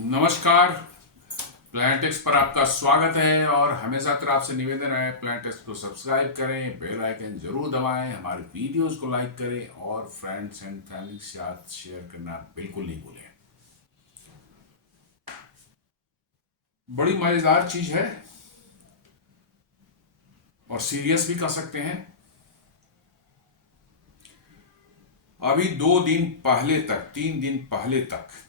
नमस्कार। प्लांटेक्स पर आपका स्वागत है और हमेशा तरह आपसे निवेदन है प्लांटेक्स को सब्सक्राइब करें, बेल आइकन जरूर दबाएं, हमारे वीडियोस को लाइक करें और फ्रेंड्स एंड फैमिली के साथ शेयर करना बिल्कुल नहीं भूलें। बड़ी मजेदार चीज है और सीरियस भी कह सकते हैं। अभी 2 दिन पहले तक 3 दिन पहले तक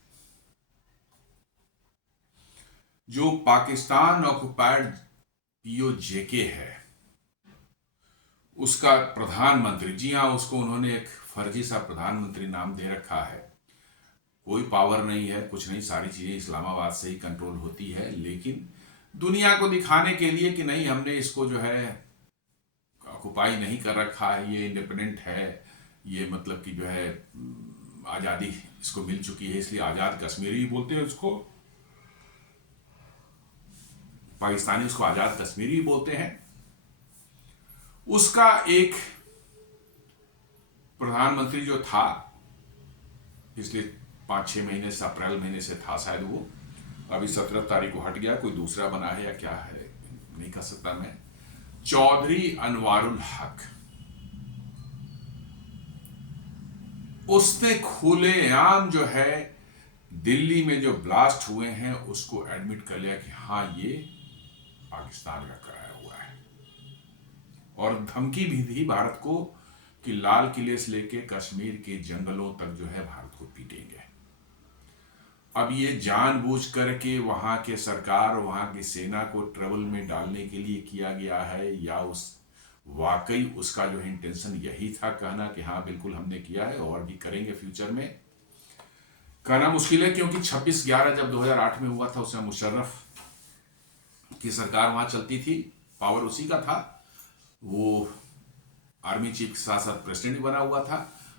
जो पाकिस्तान ऑक्युपाइड पीओजेके है उसका प्रधानमंत्री, जी हाँ, उसको उन्होंने एक फर्जी सा प्रधानमंत्री नाम दे रखा है। कोई पावर नहीं है, कुछ नहीं, सारी चीजें इस्लामाबाद से ही कंट्रोल होती है, लेकिन दुनिया को दिखाने के लिए कि नहीं, हमने इसको जो है ऑक्युपाई नहीं कर रखा है, ये इंडिपेंडेंट है, ये मतलब कि जो है आज़ादी इसको मिल चुकी है, इसलिए आज़ाद कश्मीरी बोलते हैं उसको। पाकिस्तानी उसको आज़ाद कश्मीरी बोलते हैं। उसका एक प्रधानमंत्री जो था पिछले 5-6 महीने से, अप्रैल महीने से था शायद, वो अभी 17 तारीख को हट गया, कोई दूसरा बना है या क्या है नहीं कह सकता मैं। चौधरी अनवारुल हक, उसने खुलेआम जो है दिल्ली में जो ब्लास्ट हुए हैं उसको एडमिट कर लिया कि हाँ ये पाकिस्तान का कराया हुआ है, और धमकी भी दी भारत को कि लाल किले से लेके कश्मीर के जंगलों तक जो है भारत को पीटेंगे। अब ये जानबूझ करके वहां के सरकार, वहां की सेना को ट्रबल में डालने के लिए किया गया है, या उस वाकई उसका जो इंटेंशन यही था कहना कि हाँ बिल्कुल हमने किया है और भी करेंगे फ्यूचर में, कहना मुश्किल है। क्योंकि 26/11 जब 2008 में हुआ था, उसमें मुशर्रफ की सरकार वहां चलती थी, पावर उसी का था, वो आर्मी चीफ के साथ साथ प्रेसिडेंट भी बना हुआ था।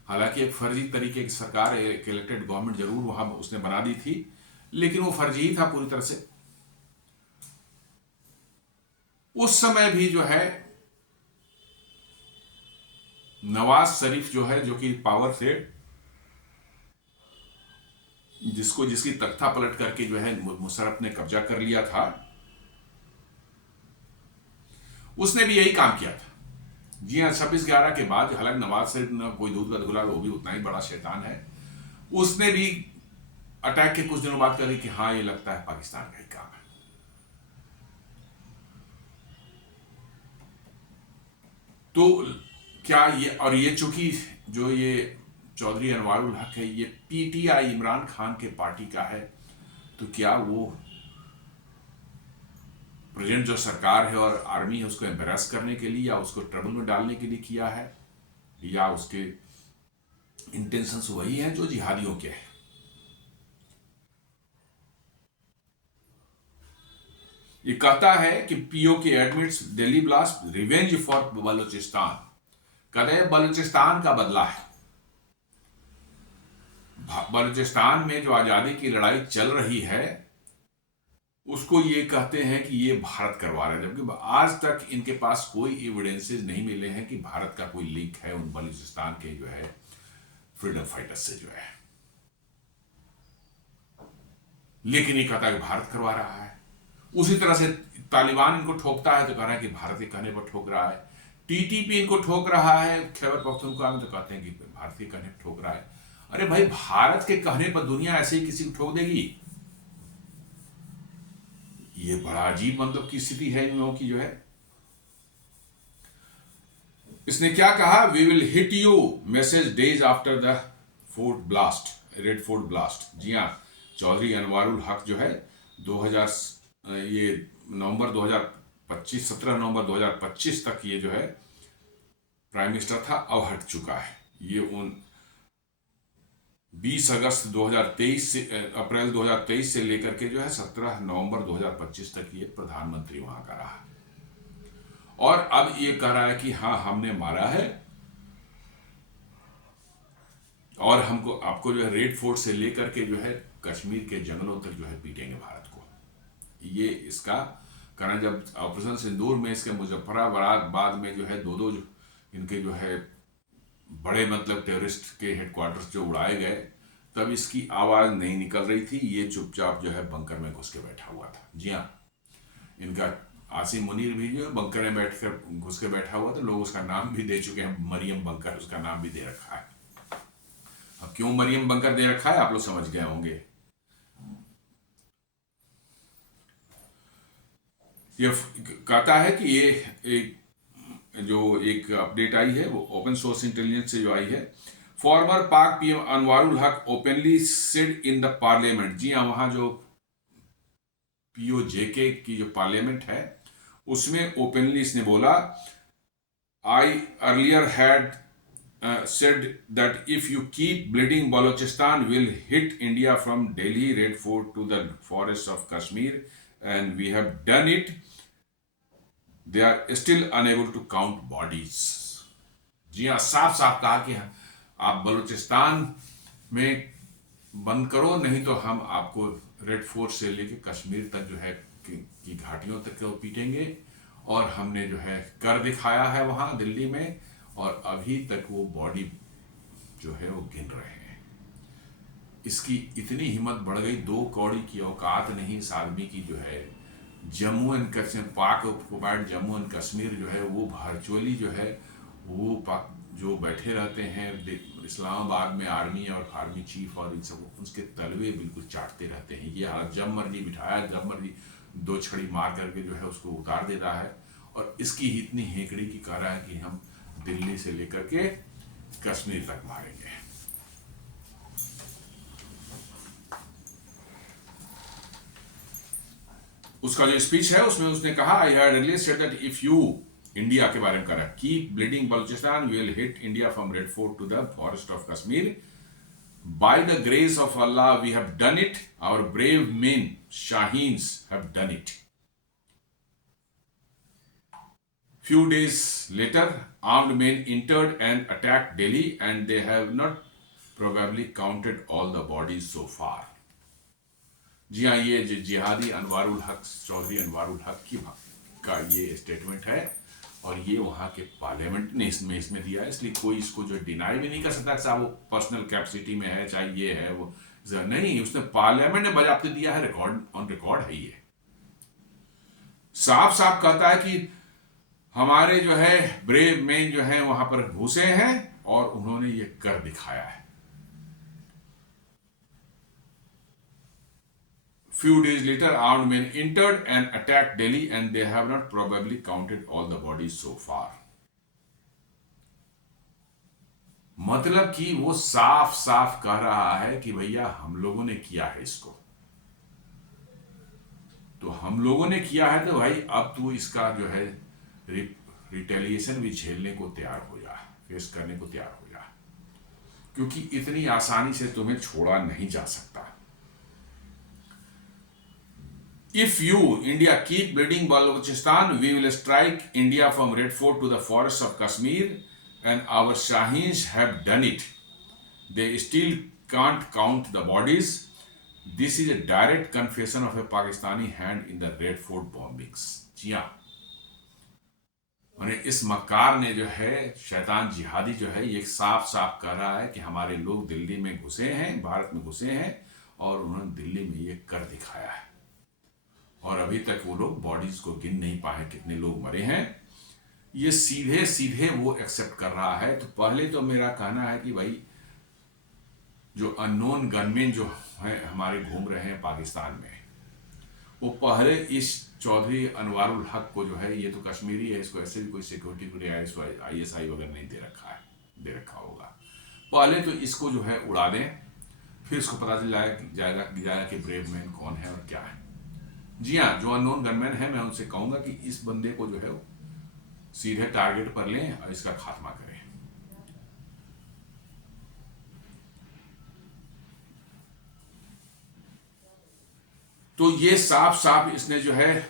हालांकि एक फर्जी तरीके की सरकार, एक इलेक्टेड गवर्नमेंट जरूर वहां उसने बना दी थी, लेकिन वो फर्जी ही था पूरी तरह से। उस समय भी जो है नवाज शरीफ जो है, जो कि पावर से जिसकी तख्ता पलट करके जो है मुशर्रफ ने कब्जा कर लिया था, उसने भी यही काम किया था। जी हाँ, 26/11 के बाद, हालांकि नवाज शरीफ न कोई दूध का धुला, वो भी उतना ही बड़ा शैतान है, उसने भी अटैक के कुछ दिनों बाद कहा कि हाँ ये लगता है पाकिस्तान का ही काम है। तो क्या ये, और ये चूंकि जो ये चौधरी अनवारुल हक है, ये पीटीआई इमरान खान के पार्टी का है, तो क्या वो प्रेजेंट जो सरकार है और आर्मी है उसको एम्बेरस करने के लिए या उसको ट्रबल में डालने के लिए किया है, या उसके इंटेंशंस वही हैं जो जिहादियों के हैं? ये कहता है कि PoK admits Delhi blast revenge for Balochistan, कहते बलूचिस्तान का बदला है। बलूचिस्तान में जो आजादी की लड़ाई चल रही है उसको ये कहते हैं कि ये भारत करवा रहा है, जबकि आज तक इनके पास कोई एविडेंसेस नहीं मिले हैं कि भारत का कोई लिंक है उन बलूचिस्तान के जो है फ्रीडम फाइटर्स से जो है। लेकिन ये कहता है कि भारत करवा रहा है। उसी तरह से तालिबान इनको ठोकता है तो कह रहा है कि भारत के कहने पर ठोक रहा है। टीटीपी इनको ठोक रहा है खैबर पख्तूनख्वा में, तो कहते हैं कि भारत के कहने पर ठोक रहा है। अरे भाई, भारत के कहने पर दुनिया ऐसे ही किसी को ठोक देगी? ये बड़ा अजीब मतलब की स्थिति है इन लोगों की जो है। इसने क्या कहा, we will hit you message days after the fort blast, red fort blast. जी हाँ, चौधरी अनवारुल हक जो है 2000 ये नवंबर 2025, 17 नवंबर 2025 तक ये जो है प्राइम मिनिस्टर था, अब हट चुका है। ये उन 20 अगस्त 2023 से, अप्रैल 2023 से लेकर के जो है 17 नवंबर 2025 तक ये प्रधानमंत्री वहां का रहा, और अब ये कह रहा है कि हाँ हमने मारा है और हमको, आपको जो है रेड फोर्ट से लेकर के जो है कश्मीर के जंगलों तक जो है पीटेंगे भारत को। ये इसका कहना, जब ऑपरेशन सिंदूर में इसके मुजफ्फराबाद में जो है दो इनके जो है बड़े मतलब टेररिस्ट के हेडक्वार्टर्स जो उड़ाए गए, तब इसकी आवाज नहीं निकल रही थी, ये चुपचाप जो है बंकर में घुस के बैठा हुआ था। जी हाँ, इनका आसिम मुनीर भी जो है बंकर में बैठ कर घुस के बैठा हुआ था। लोग उसका नाम भी दे चुके हैं, मरियम बंकर उसका नाम भी दे रखा है। अब क्यों मरियम बंकर दे रखा है आप लोग समझ गए होंगे। ये कहता है कि ये एक जो एक अपडेट आई है वो ओपन सोर्स इंटेलिजेंस से जो आई है। फॉर्मर पाक PM Anwarul Haq openly said in the parliament. जी हाँ, वहां जो पीओजेके की जो पार्लियामेंट है उसमें ओपनली इसने बोला, I earlier had said that if you keep bleeding, Balochistan will hit India from Delhi Red Fort to the forests of Kashmir, and we have done it. They are still unable to count bodies. जी हाँ, साफ साफ कहा कि आप बलूचिस्तान में बंद करो, नहीं तो हम आपको रेड फोर्ट से लेके कश्मीर तक जो है की घाटियों तक पीटेंगे। और हमने जो है कर दिखाया है वहां दिल्ली में, और अभी तक वो बॉडी जो है वो गिन रहे हैं। इसकी इतनी हिम्मत बढ़ गई, 2 कौड़ी की औकात नहीं इस आदमी की जो है। जम्मू एंड कश्मीर, पाक ऑक्युपाइड जम्मू एंड कश्मीर जो है वो वर्चुअली जो है वो पाक जो बैठे रहते हैं इस्लामाबाद में आर्मी और आर्मी चीफ और इन सब उसके तलवे बिल्कुल चाटते रहते हैं। ये हालत जब मर्जी बिठाया, जब मर्जी 2 छड़ी मार करके जो है उसको उतार देता है। और इसकी ही इतनी हेकड़ी की कह रहा है कि हम दिल्ली से लेकर के कश्मीर तक मारेंगे। उसका जो स्पीच है उसमें उसने कहा, I had earlier said that if you, India के बारे में कहा, keep bleeding Balochistan will hit India from Red Fort to the forest of Kashmir. By the grace of Allah we have done it, our brave men Shaheens have done it. Few days later, armed men entered and attacked Delhi, and they have not probably counted all the bodies so far. जी हाँ, ये जो जिहादी अनवारुल हक, चौधरी अनवारुल हक का ये statement है, और ये वहाँ के पार्लियामेंट ने इसमें दिया है। इसलिए कोई इसको जो डिनाई भी नहीं कर सकता, चाहे वो पर्सनल कैपेसिटी में है, चाहे ये है वो नहीं, उसने पार्लियामेंट ने बजाबते दिया है, रिकॉर्ड ऑन रिकॉर्ड है। ये साफ साफ कहता है कि हमारे जो है ब्रेव मैन जो है वहां पर घुसे हैं और उन्होंने ये कर दिखाया है। Few days later, armed men entered and attacked Delhi, and they have not probably counted all the bodies so far. मतलब कि वो साफ साफ कह रहा है कि भैया हम लोगों ने किया है इसको, तो हम लोगों ने किया है तो भाई अब तू इसका जो है रिटेलिएशन भी झेलने को तैयार हो जा, फेस करने को तैयार हो जा, क्योंकि इतनी आसानी से तुम्हें छोड़ा नहीं जा सकता। If you, India, keep bleeding Balochistan, we will strike India from Red Fort to the forests of Kashmir, and our Shaheens have done it. They still can't count the bodies. This is a direct confession of a Pakistani hand in the Red Fort bombings. जी हाँ, इस मक्कार ने जो है, शैतान जिहादी जो है, ये साफ साफ कह रहा है कि हमारे लोग दिल्ली में घुसे हैं, भारत में घुसे हैं, और उन्होंने दिल्ली में ये कर दिखाया है। और अभी तक वो लोग बॉडीज को गिन नहीं पाए कितने लोग मरे हैं। ये सीधे सीधे वो एक्सेप्ट कर रहा है। तो पहले तो मेरा कहना है कि भाई जो अननोन गनमैन जो है हमारे घूम रहे हैं पाकिस्तान में, वो पहले इस चौधरी अनवारुल हक को जो है, ये तो कश्मीरी है, इसको ऐसे भी कोई सिक्योरिटी ISI वगैरह नहीं दे रखा होगा। पहले तो इसको जो है उड़ा दें, फिर इसको पता चल जाएगा कि ब्रेव मैन कौन है और क्या है। जी हाँ, जो अननोन गनमैन है, मैं उनसे कहूंगा कि इस बंदे को जो है वो सीधे टारगेट पर लें और इसका खात्मा करें। तो ये साफ साफ इसने जो है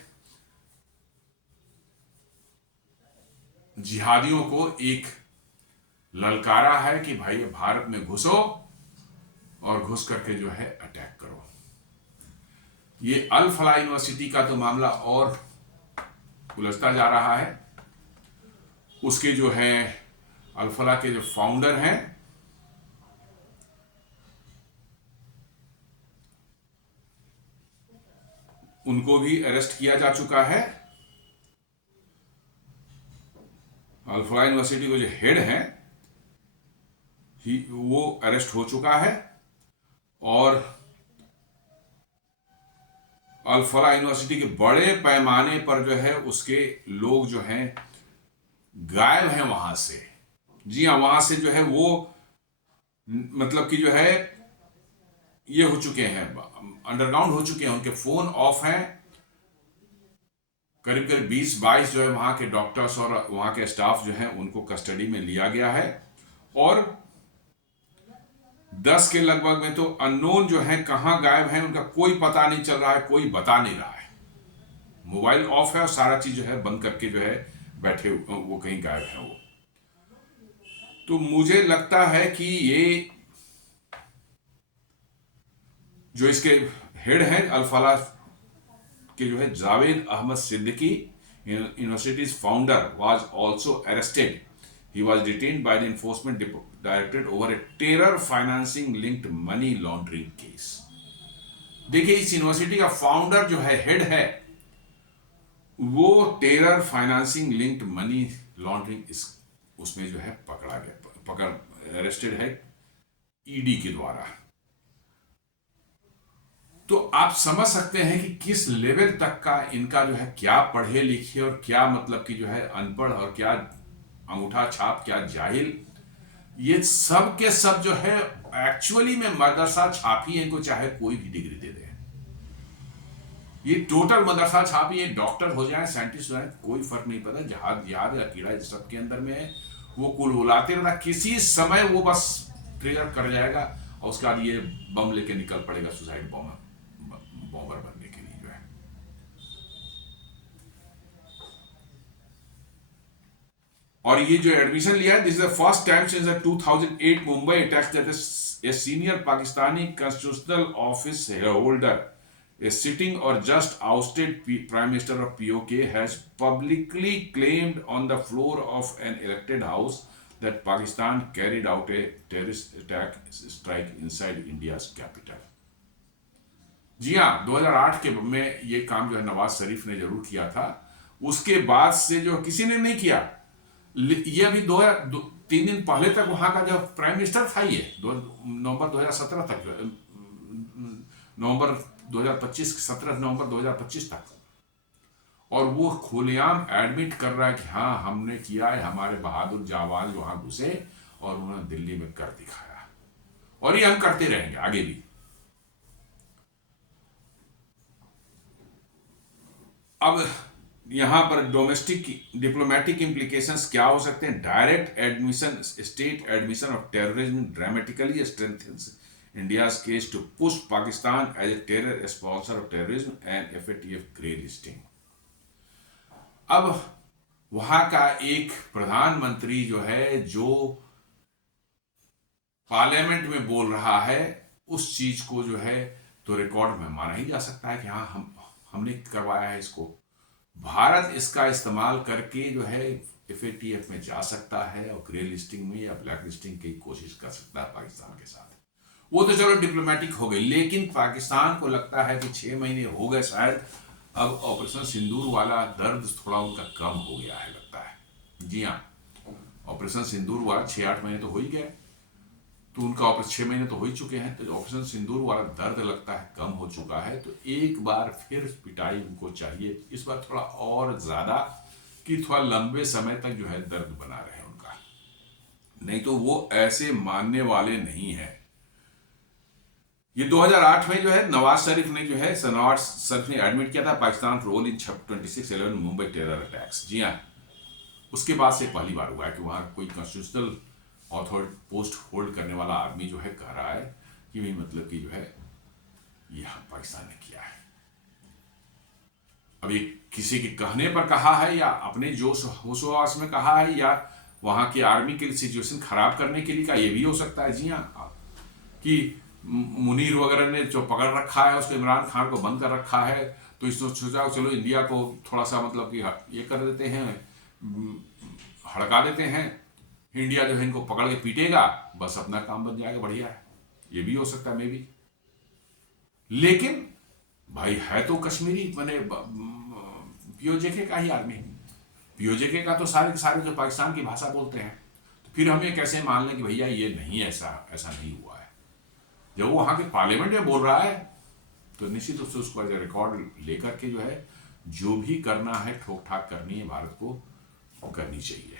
जिहादियों को एक ललकारा है कि भाई भारत में घुसो और घुस करके जो है अटैक करो। ये अल फलाह यूनिवर्सिटी का तो मामला और उलझता जा रहा है। उसके जो है अल फलाह के जो फाउंडर हैं उनको भी अरेस्ट किया जा चुका है। अल्फा यूनिवर्सिटी को जो हेड हैं वो अरेस्ट हो चुका है, और अल्फा यूनिवर्सिटी के बड़े पैमाने पर जो है उसके लोग जो हैं गायब हैं वहां से। जी हाँ, वहां से जो है वो मतलब कि जो है ये हो चुके हैं, अंडरग्राउंड हो चुके हैं, उनके फोन ऑफ हैं। करीब करीब 20-22 जो है वहां के डॉक्टर्स और वहां के स्टाफ जो है उनको कस्टडी में लिया गया है, और 10 के लगभग में तो अननोन जो है कहां गायब है उनका कोई पता नहीं चल रहा है, कोई बता नहीं रहा है। मोबाइल ऑफ है और सारा चीज जो है बंद करके जो है बैठे, वो कहीं गायब है वो। तो मुझे लगता है कि ये जो इसके हेड हैं अल्फला के जो है Javed Ahmed Siddiqui, universities founder, was also arrested. He was detained by the enforcement directorate over a terror financing linked money laundering case. देखिए, इस यूनिवर्सिटी का फाउंडर जो है, हेड है, वो terror financing linked money laundering उसमें जो है अरेस्टेड है ईडी के द्वारा। तो आप समझ सकते हैं कि किस लेवल तक का इनका जो है, क्या पढ़े लिखे और क्या मतलब कि जो है अनपढ़, और क्या अंगूठा छाप, क्या जाहिल, ये सब के सब जो है एक्चुअली में मदरसा छापी है। इनको चाहे कोई भी डिग्री दे दे, ये टोटल मदरसा छापी है। डॉक्टर हो जाए, साइंटिस्ट हो जाए, कोई फर्क नहीं पड़ता। जहाद या कीड़ा इस सबके अंदर में है, वो कुल बुलाते रहना, किसी समय वो बस ट्रिगर कर जाएगा और उसके बाद ये बम लेके निकल पड़ेगा सुसाइड बॉम्बर बनने के लिए जो है। और ये जो एडमिशन लिया है, this is the first time since 2008 Mumbai attacks that a senior Pakistani constitutional office holder, a sitting or just ousted Prime Minister of POK, has publicly claimed on the floor of an elected house that Pakistan carried out a terrorist attack strike inside India's capital. जी हाँ, 2008 के में ये काम जो है नवाज शरीफ ने जरूर किया था। उसके बाद से जो किसी ने नहीं किया। ये अभी 3 दिन पहले तक वहां का जो प्राइम मिनिस्टर था, ये नवंबर 2017 तक, नवंबर 2025, 17 नवंबर 2025 तक, और वो खुलेआम एडमिट कर रहा है कि हाँ हमने किया है, हमारे बहादुर जावान वहां घुसे और उन्होंने दिल्ली में कर दिखाया, और ये हम करते रहेंगे आगे भी। अब यहां पर डोमेस्टिक डिप्लोमेटिक इंप्लीकेशंस क्या हो सकते हैं? Direct admission, state admission of terrorism dramatically strengthens India's case to push Pakistan as a terror sponsor of terrorism and FATF grey listing. अब वहां का एक प्रधानमंत्री जो है, जो पार्लियामेंट में बोल रहा है, उस चीज को जो है तो रिकॉर्ड में माना ही जा सकता है कि हाँ हमने करवाया है इसको। भारत इसका इस्तेमाल करके जो है FATF में जा सकता है और ग्रे लिस्टिंग में या ब्लैक लिस्टिंग की कोशिश कर सकता है पाकिस्तान के साथ। वो तो चलो डिप्लोमेटिक हो गई, लेकिन पाकिस्तान को लगता है कि 6 महीने हो गए शायद, अब ऑपरेशन सिंदूर वाला दर्द थोड़ा उनका कम हो गया है लगता है। जी हाँ, ऑपरेशन सिंदूर वाला 6-8 महीने तो हो ही गए, तो उनका ऑपरेशन 6 महीने तो हो ही चुके हैं, तो ऑपरेशन सिंदूर वाला दर्द लगता है कम हो चुका है। तो एक बार फिर पिटाई उनको चाहिए, इस बार थोड़ा और ज्यादा, कि थोड़ा लंबे समय तक जो है दर्द बना रहे उनका, नहीं तो वो ऐसे मानने वाले नहीं है। ये 2008 में जो है नवाज शरीफ ने एडमिट किया था Pakistan role in 26/11 Mumbai terror attacks. जी हाँ, उसके बाद से पहली बार हुआ है कि वहां कोई कॉन्स्टिट्यूशनल अथॉरिटी पोस्ट होल्ड करने वाला आदमी जो है कह रहा है कि भी मतलब कि जो है यह पाकिस्तान ने किया है। अब ये किसी के कहने पर कहा है या अपने जोश होशोहवास में कहा है या वहां की आर्मी के सिचुएशन खराब करने के लिए का, ये भी हो सकता है। जी हाँ, कि मुनीर वगैरह ने जो पकड़ रखा है उसको, इमरान खान को बंद कर रखा है, तो इसको सोचा चलो इंडिया को थोड़ा सा मतलब कि ये कर देते हैं, हड़का देते हैं, इंडिया जो है इनको पकड़ के पीटेगा, बस अपना काम बन जाएगा, बढ़िया है। ये भी हो सकता है मे भी। लेकिन भाई है तो कश्मीरी मैंने पीओजेके का ही आर्मी। पीओजेके का तो सारे के सारे जो पाकिस्तान की भाषा बोलते हैं, तो फिर हम ये कैसे मान लें कि भैया ये नहीं, ऐसा ऐसा नहीं हुआ है। जब वो वहां के पार्लियामेंट में बोल रहा है तो निश्चित रूप से उसको रिकॉर्ड लेकर के जो है जो भी करना है, ठोक ठाक करनी है, भारत को करनी चाहिए।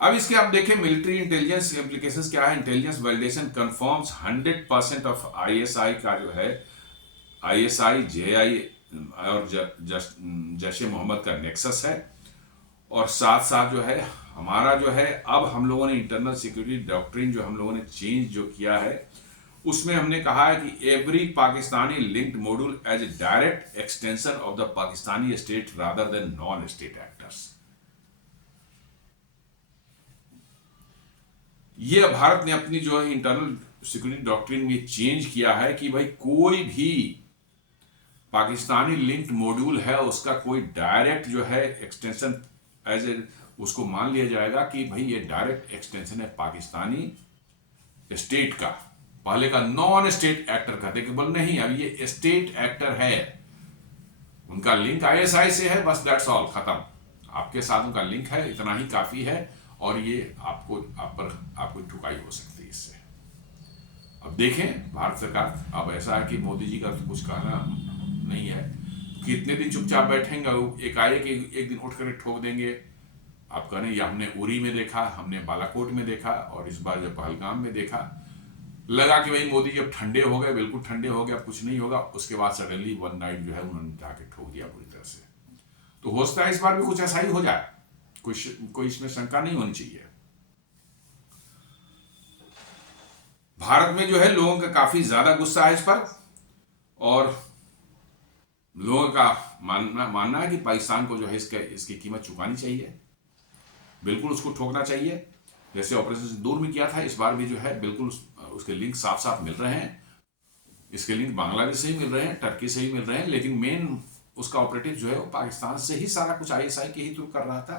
अब इसके आप देखें मिलिट्री इंटेलिजेंस इम्प्लीकेशंस क्या है। Intelligence validation confirms 100% of ISI का जो है, आईएसआई जेआई और जैश ए मोहम्मद का नेक्सस है। और साथ साथ जो है हमारा जो है, अब हम लोगों ने इंटरनल सिक्योरिटी डॉक्ट्रिन जो हम लोगों ने चेंज जो किया है, उसमें हमने कहा है कि every Pakistani linked module as a direct extension of the Pakistani state rather than non state actors. ये भारत ने अपनी जो है इंटरनल सिक्योरिटी डॉक्ट्रिन में चेंज किया है कि भाई कोई भी पाकिस्तानी लिंक्ड मॉड्यूल है उसका कोई डायरेक्ट जो है एक्सटेंशन एज ए, उसको मान लिया जाएगा कि भाई ये डायरेक्ट एक्सटेंशन है पाकिस्तानी स्टेट का। पहले का नॉन स्टेट एक्टर का, देखिए बोल नहीं, अब ये स्टेट एक्टर है, उनका लिंक आईएसआई से है, बस दैट्स ऑल, खत्म। आपके साथ उनका लिंक है, इतना ही काफी है, और ये आपको ठुकाई हो सकती है इससे। अब देखें भारत सरकार, अब ऐसा है कि मोदी जी का तो कुछ कहना नहीं है, कितने दिन चुपचाप बैठेंगे, एकाएक एक दिन उठ कर ठोक देंगे। आप कह रहे हैं, हमने उरी में देखा, हमने बालाकोट में देखा, और इस बार जब पहलगाम में देखा, लगा कि भाई मोदी जब ठंडे हो गए, बिल्कुल ठंडे हो गए, अब कुछ नहीं होगा, उसके बाद सडनली वन नाइट जो है उन्होंने जाके ठोक दिया पूरी तरह से। तो हो सकता है इस बार भी कुछ ऐसा ही हो जाए, कोई इसमें शंका नहीं होनी चाहिए। भारत में जो है लोगों का काफी ज्यादा गुस्सा है इस पर, और लोगों का मानना है कि पाकिस्तान को जो है इसकी कीमत चुकानी चाहिए, बिल्कुल उसको ठोकना चाहिए, जैसे ऑपरेशन सिंदूर में किया था। इस बार भी जो है बिल्कुल उसके लिंक साफ साफ मिल रहे हैं, इसके लिंक बांग्लादेश से ही मिल रहे हैं, टर्की से ही मिल रहे हैं, लेकिन मेन उसका ऑपरेटिव जो है वो पाकिस्तान से ही सारा कुछ आईएसआई के ही थ्रू कर रहा था।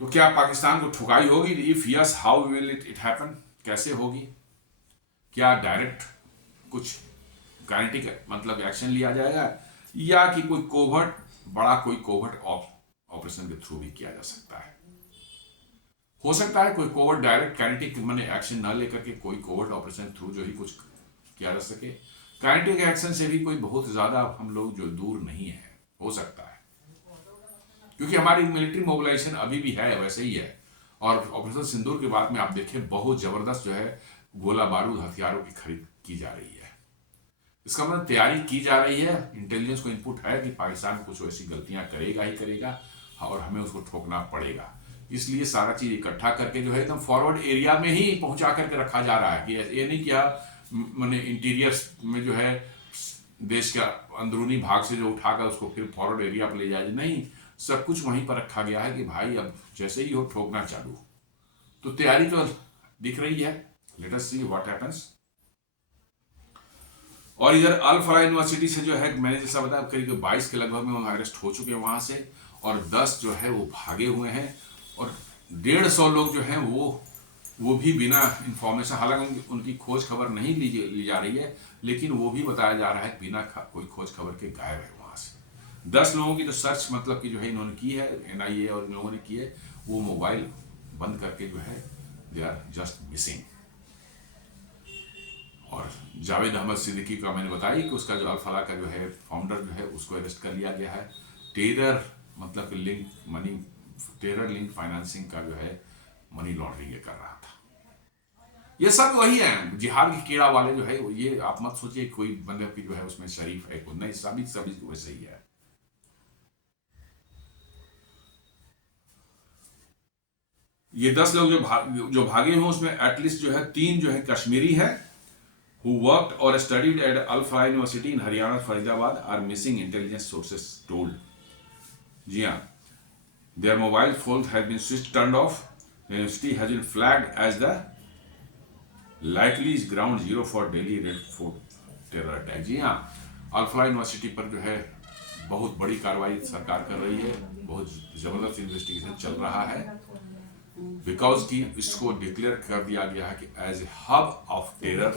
तो क्या पाकिस्तान को ठुकाई होगी? If yes, how will it happen, कैसे होगी? क्या डायरेक्ट कुछ काइनेटिक मतलब एक्शन लिया जाएगा, या कि कोई कोवर्ट, बड़ा कोई कोवर्ट ऑपरेशन के थ्रू भी किया जा सकता है? हो सकता है कोई कोवर्ट डायरेक्ट काइनेटिक मैंने एक्शन ना लेकर के कोई कोवर्ट ऑपरेशन थ्रू जो ही कुछ किया जा सके। काइनेटिक एक्शन से भी कोई बहुत ज्यादा हम लोग जो दूर नहीं है, हो सकता है, क्योंकि हमारी मिलिट्री मोबिलाइजेशन अभी भी है, वैसे ही है। और ऑपरेशन सिंदूर के बाद में आप देखें बहुत जबरदस्त जो है गोला बारूद हथियारों की खरीद की जा रही है। इसका मतलब तैयारी की जा रही है, इंटेलिजेंस को इनपुट है कि पाकिस्तान कुछ ऐसी गलतियां करेगा ही करेगा, और हमें उसको ठोकना पड़ेगा। इसलिए सारा चीज इकट्ठा करके जो है एकदम फॉरवर्ड एरिया में ही पहुंचा करके रखा जा रहा है, कि ये नहीं किया मैंने इंटीरियर में जो है देश का अंदरूनी भाग से जो उठाकर उसको फिर फॉरवर्ड एरिया पर ले जाए, नहीं, सब कुछ वहीं पर रखा गया है कि भाई अब जैसे ही हो ठोकना चालू। तो तैयारी तो दिख रही है, let us see what happens. और इधर अल फलाह यूनिवर्सिटी से जो है मैंने जैसा बताया करीब 22 के लगभग में अरेस्ट हो चुके हैं वहां से, और 10 जो है वो भागे हुए हैं, और 150 लोग जो हैं वो भी बिना इंफॉर्मेशन, हालांकि उनकी खोज खबर नहीं ली जा रही है, लेकिन वो भी बताया जा रहा है बिना कोई खोज खबर के गायब है वहां से। 10 लोगों की तो सर्च मतलब कि जो है इन्होंने की है, एनआईए और इन लोगों ने की है, वो मोबाइल बंद करके जो है दे आर जस्ट मिसिंग। और जावेद अहमद सिद्दीकी का मैंने बताया कि उसका जो अल फलाह का जो है फाउंडर जो है उसको अरेस्ट कर लिया गया है। टेरर मतलब कि link money, terror link financing का जो है मनी लॉन्ड्रिंग ये कर रहा था। ये सब वही है, जिहाद के कीड़ा वाले जो है, ये आप मत सोचिए कोई बंदे की जो है उसमें शरीफ है, कोई नहीं, सभी वैसे ही है। ये 10 लोग जो भागे हुए उसमें एटलीस्ट जो है 3 जो है कश्मीरी है, who worked or studied at Al Falah University in Haryana, Faridabad, are missing, intelligence sources told. जी हाँ, their mobile phones have been switched, turned off. The university has been flagged as the likely ground zero for Delhi Red Fort terror attack. जी हाँ, अल फलाह university पर जो है बहुत बड़ी कार्रवाई सरकार कर रही है, बहुत जबरदस्त इन्वेस्टिगेशन चल रहा है। बिकॉज कि इसको डिक्लेयर कर दिया गया है कि as a hub of terror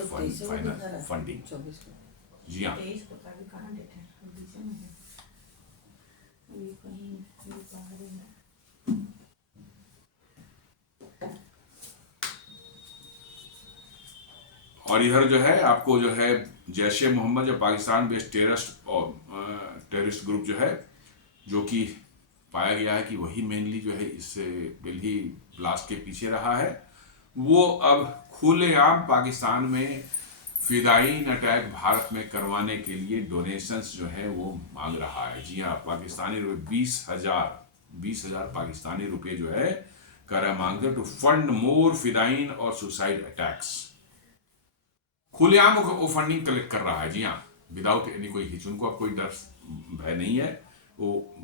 funding. जी हाँ, और इधर जो है आपको जो है जैश ए मोहम्मद जो पाकिस्तान बेस्ड टेररिस्ट ग्रुप जो है, जो कि पाया गया है कि वही मेनली जो है इस दिल्ली ब्लास्ट के पीछे रहा है, वो अब खुलेआम पाकिस्तान में फिदायीन अटैक भारत में करवाने के लिए डोनेशंस जो है वो मांग रहा है। जी हाँ, पाकिस्तानी रुपये 20,000 पाकिस्तानी रुपये जो है कर रहा मांग टू फंड मोर फिदायीन और सुसाइड अटैक्स। खुलेआम वो फंडिंग कलेक्ट कर रहा है। जी हाँ, विदाउट एनी कोई हिच, उनको अब कोई डर भय नहीं है, वो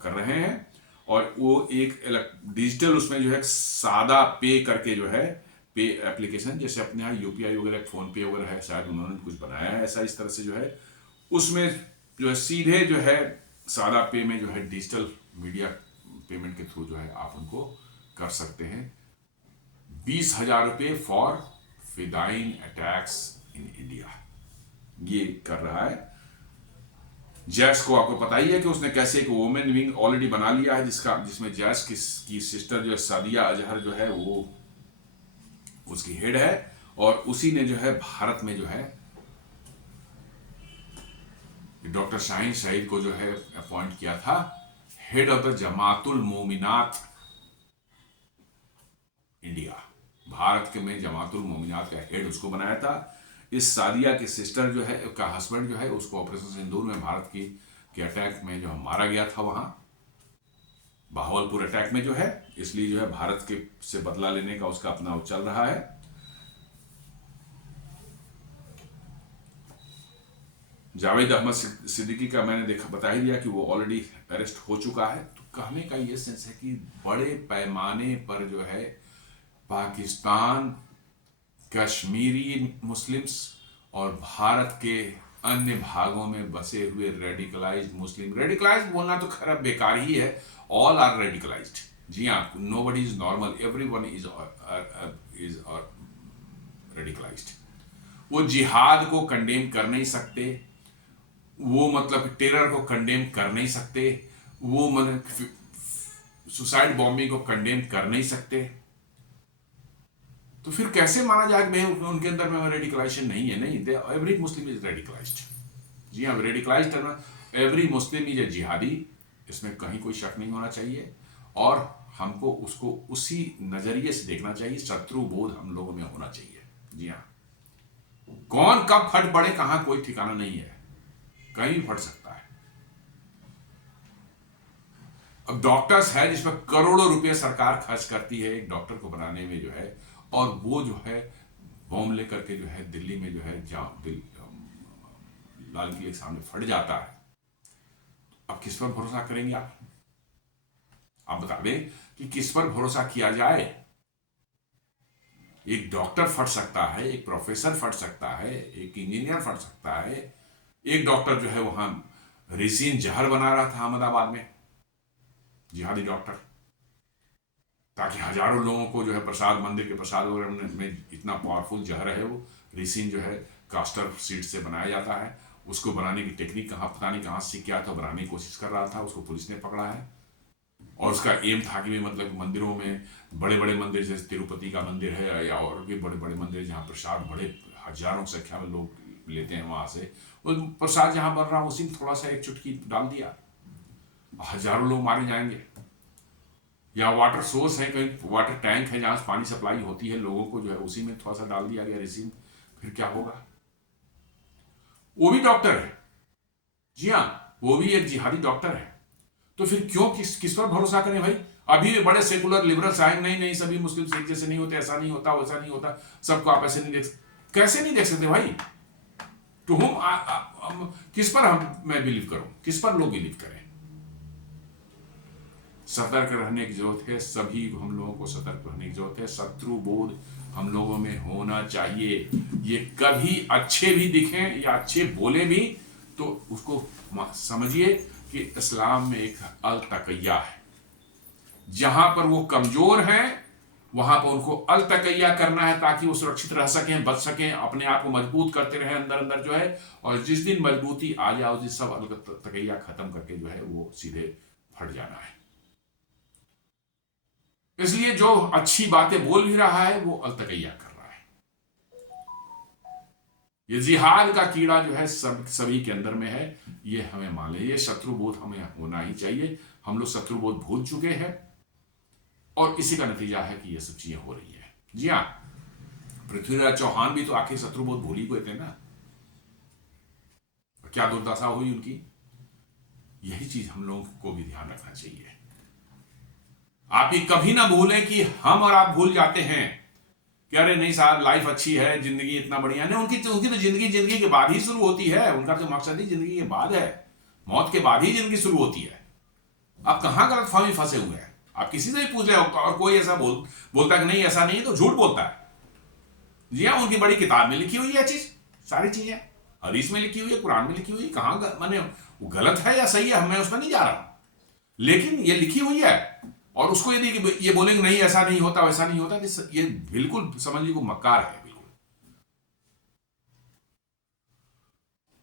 कर रहे हैं। और वो एक डिजिटल उसमें जो है सादा पे करके जो है पे एप्लीकेशन, जैसे अपने यहाँ यूपीआई वगैरह फोन पे वगैरह है, शायद उन्होंने कुछ बनाया है ऐसा, इस तरह से जो है उसमें जो है सीधे जो है सादा पे में जो है डिजिटल मीडिया पेमेंट के थ्रू जो है आप उनको कर सकते हैं। 20,000 रुपये फॉर फिदायीन अटैक्स इन इंडिया, ये कर रहा है। जैश को आपको पता ही है कि उसने कैसे एक वुमेन विंग ऑलरेडी बना लिया है, जिसमें जैश की सिस्टर जो है सादिया अजहर जो है वो उसकी हेड है, और उसी ने जो है भारत में जो है डॉक्टर शाहीन शहीद को जो है अपॉइंट किया था head of the Jamatul Mominat India. Bharat के में जमातुल मोमिनात का हेड उसको बनाया था। इस सादिया की सिस्टर जो है का हस्बैंड जो है उसको ऑपरेशन सिंदूर में भारत के अटैक में जो मारा गया था, वहां बहावलपुर अटैक में जो है, इसलिए जो है भारत के से बदला लेने का उसका अपना चल रहा है। जावेद अहमद सिद्दीकी का मैंने बता ही दिया कि वो ऑलरेडी अरेस्ट हो चुका है। तो कहने का ये सेंस है कि बड़े पैमाने पर जो है पाकिस्तान, कश्मीरी मुस्लिम्स और भारत के अन्य भागों में बसे हुए रेडिकलाइज्ड मुस्लिम, रेडिकलाइज्ड बोलना तो खैर बेकार ही है, ऑल आर रेडिकलाइज्ड। जी हाँ, nobody is normal, everyone is radicalised. वो जिहाद को कंडेम कर नहीं सकते, वो मतलब टेरर को कंडेम कर नहीं सकते, वो सुसाइड बॉम्बिंग को कंडेम कर नहीं सकते। तो फिर कैसे माना जाए कि उनके अंदर में रेडिकलाइजेशन नहीं है? नहीं, एवरी मुस्लिम इज रेडिकलाइज्ड। जी हाँ, radicalised every Muslim is a जिहादी, इसमें कहीं कोई शक नहीं होना चाहिए। और हमको उसको उसी नजरिए से देखना चाहिए, शत्रु बोध हम लोगों में होना चाहिए। जी हाँ, कौन कब फट पड़े कहां कोई ठिकाना नहीं है, कहीं भी फट सकता है। अब डॉक्टर्स है जिसमें करोड़ों रुपए सरकार खर्च करती है एक डॉक्टर को बनाने में जो है, और वो जो है बॉम्ब लेकर के जो है दिल्ली में जो है लाल किले के सामने फट जाता है। अब किस पर भरोसा करेंगे आप बता दें कि किस पर भरोसा किया जाए। एक डॉक्टर फट सकता है, एक प्रोफेसर फट सकता है, एक इंजीनियर फट सकता है। एक डॉक्टर जो है वहां रेसिन जहर बना रहा था अहमदाबाद में, जिहादी डॉक्टर, ताकि हजारों लोगों को जो है प्रसाद, मंदिर के प्रसाद वगैरह में इतना पावरफुल जहर है वो रेसिन जो है कास्टर सीड से बनाया जाता है। उसको बनाने की टेक्निक पता नहीं कहाँ सीख गया था, बनाने की कोशिश कर रहा था, उसको पुलिस ने पकड़ा है। और उसका एम था कि मतलब मंदिरों में, बड़े बड़े मंदिर जैसे तिरुपति का मंदिर है या और भी बड़े बड़े मंदिर जहाँ प्रसाद बड़े हजारों संख्या में लोग लेते हैं, वहां से वो प्रसाद जहाँ बन रहा है उसी में थोड़ा सा एक चुटकी डाल दिया, हजारों लोग मारे जाएंगे। या वाटर सोर्स है, कहीं वाटर टैंक है जहां पानी सप्लाई होती है लोगों को, जो है उसी में थोड़ा सा डाल दिया गया रेसिन, फिर क्या होगा? वो भी डॉक्टर है। जी हाँ, वो भी एक जिहादी डॉक्टर है। तो फिर क्यों किस पर भरोसा करें भाई? अभी भी बड़े सेकुलर लिबरल्स आए, नहीं सभी मुस्लिम एक जैसे नहीं होते, ऐसा नहीं होता, वैसा नहीं होता, सबको आप ऐसे नहीं देख, कैसे नहीं देख सकते भाई? तो हम किस पर मैं बिलीव करूं, किस पर लोग बिलीव करें? सतर्क रहने की जरूरत है, सभी हम लोगों को सतर्क रहने की जरूरत है। शत्रु बोध हम लोगों में होना चाहिए। ये कभी अच्छे भी दिखें या अच्छे बोले भी, तो उसको समझिए कि इस्लाम में एक अल तकैया है, जहां पर वो कमजोर हैं वहां पर उनको अलतकैया करना है ताकि वो सुरक्षित रह सकें, बच सकें, अपने आप को मजबूत करते रहें अंदर अंदर जो है। और जिस दिन मजबूती आ जाए उस दिन सब अलतकैया खत्म करके जो है वो सीधे फट जाना है। इसलिए जो अच्छी बातें बोल भी रहा है वो अलतकैया कर रहा है। ये जिहाद का कीड़ा जो है सभी के अंदर में है, ये हमें मान ले, ये शत्रुबोध हमें होना ही चाहिए। हम लोग शत्रुबोध भूल चुके हैं और इसी का नतीजा है कि ये सब चीजें हो रही है। जी हाँ, पृथ्वीराज चौहान भी तो आखिर शत्रुबोध भूल ही गए थे ना, क्या दुर्दशा हुई उनकी। यही चीज हम लोगों को भी ध्यान रखना चाहिए। आप ये कभी ना भूलें कि हम और आप भूल जाते हैं कि अरे नहीं साहब लाइफ अच्छी है, जिंदगी इतना बढ़िया नहीं। उनकी तो जिंदगी के बाद ही शुरू होती है। उनका तो मकसद ही जिंदगी के बाद है, मौत के बाद ही जिंदगी शुरू होती है। आप कहां गलतफहमी फंसे हुए हैं? आप किसी से भी पूछ रहे हो और कोई ऐसा बोलता कि नहीं ऐसा नहीं है तो झूठ बोलता है। जी हाँ, उनकी बड़ी किताब में लिखी हुई है चीज, सारी चीजें हदीस में लिखी हुई है, कुरान में लिखी हुई है। कहां माने वो गलत है या सही है, मैं उसमें नहीं जा रहा, लेकिन ये लिखी हुई है। और उसको यदि ये बोलेंगे नहीं ऐसा नहीं होता वैसा नहीं होता, ये बिल्कुल समझ लीजिए मक्कार है बिल्कुल।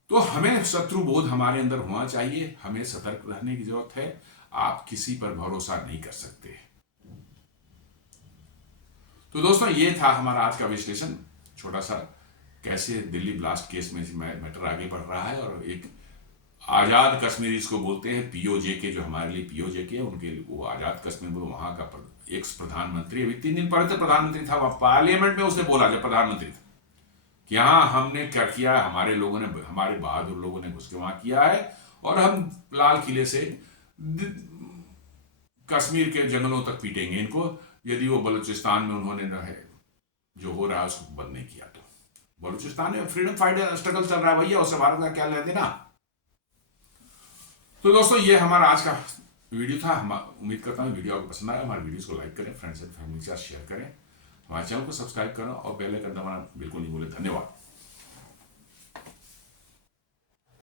तो हमें शत्रुबोध हमारे अंदर होना चाहिए, हमें सतर्क रहने की जरूरत है। आप किसी पर भरोसा नहीं कर सकते। तो दोस्तों ये था हमारा आज का विश्लेषण, छोटा सा, कैसे दिल्ली ब्लास्ट केस में मैटर आगे बढ़ रहा है। और एक आजाद कश्मीर इसको बोलते हैं, पीओजे के, जो हमारे लिए पीओजे के उनके, वो आजाद कश्मीर में वहां का एक्स प्रधानमंत्री, अभी 3 दिन पहले तो प्रधानमंत्री था, वहां पार्लियामेंट में उसने बोला जब प्रधानमंत्री था कि हाँ हमने क्या किया, हमारे लोगों ने, हमारे बहादुर लोगों ने घुस के वहां किया है और हम लाल किले से कश्मीर के जंगलों तक पीटेंगे इनको, यदि वो बलूचिस्तान में उन्होंने जो हो रहा है उसको बंद नहीं किया। तो बलूचिस्तान में फ्रीडम फाइटर स्ट्रगल चल रहा है भैया, उससे भारत का क्या लेना देना। तो दोस्तों ये हमारा आज का वीडियो था। हम उम्मीद करता हूँ वीडियो आपको पसंद आया। हमारे वीडियोस को लाइक करें, फ्रेंड्स एंड फैमिली के साथ शेयर करें, हमारे चैनल को सब्सक्राइब करें और बेल आइकन दबाना बिल्कुल नहीं भूलें। धन्यवाद।